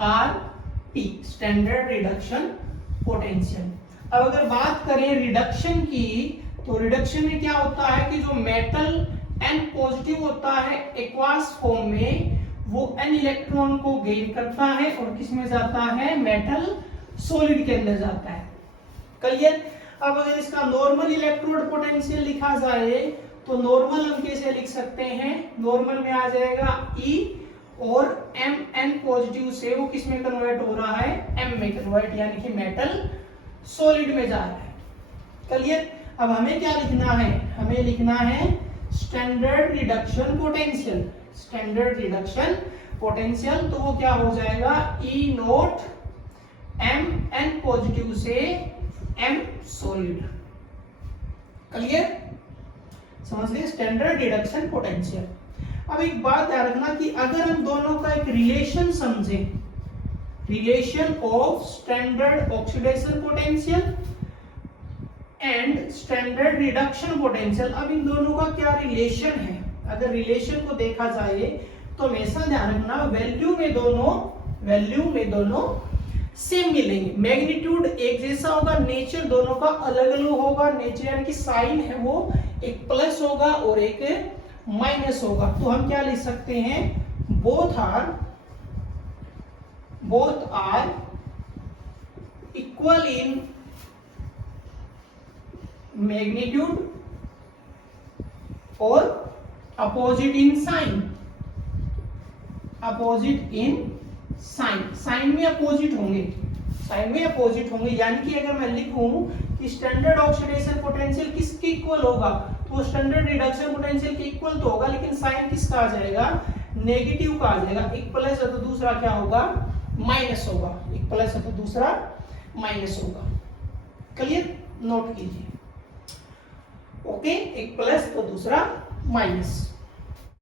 R T, standard reduction potential. अब अगर बात करें रिडक्शन की, तो रिडक्शन में क्या होता है कि जो मेटल N पॉजिटिव होता है एक्वास फॉर्म में, वो N इलेक्ट्रॉन को गेन करता है और किस में जाता है, मेटल सॉलिड के अंदर जाता है। क्लियर। अब अगर इसका नॉर्मल इलेक्ट्रोड पोटेंशियल लिखा जाए तो नॉर्मल हम कैसे लिख सकते हैं, नॉर्मल में आ जाएगा E और Mn पॉजिटिव से वो किस में कन्वर्ट हो रहा है, M में कन्वर्ट, यानी कि मेटल सॉलिड में जा रहा है। क्लियर। अब हमें क्या लिखना है, हमें लिखना है standard reduction potential, standard reduction potential. तो वो क्या हो जाएगा, E नॉट Mn पॉजिटिव से M सॉलिड। क्लियर, समझ गए, स्टैंडर्ड रिडक्शन पोटेंशियल। अब एक बात ध्यान रखना कि अगर हम दोनों का एक रिलेशन समझें, relation of standard oxidation potential and standard reduction potential, अब इन दोनों का क्या रिलेशन है, अगर रिलेशन को देखा जाए तो हमेशा ध्यान रखना वैल्यू में दोनों सेम मिलेंगे, मैग्नीट्यूड एक जैसा होगा, नेचर दोनों का अलग अलग होगा, नेचर यानी कि साइन है वो एक प्लस होगा और एक माइनस होगा। तो हम क्या लिख सकते हैं, both are equal in magnitude और opposite in sign, opposite in sign, sign में अपोजिट होंगे, साइन में अपोजिट होंगे। यानी कि अगर मैं लिखूं कि स्टैंडर्ड ऑक्सीडेशन पोटेंशियल किसके इक्वल होगा, तो स्टैंडर्ड रिडक्शन पोटेंशियल के इक्वल तो होगा, लेकिन साइन किसका आ जाएगा, नेगेटिव का आ जाएगा। एक प्लस है तो दूसरा क्या होगा, माइनस होगा, एक प्लस है तो दूसरा माइनस होगा। क्लियर, नोट कीजिए। ओके, एक प्लस तो दूसरा माइनस।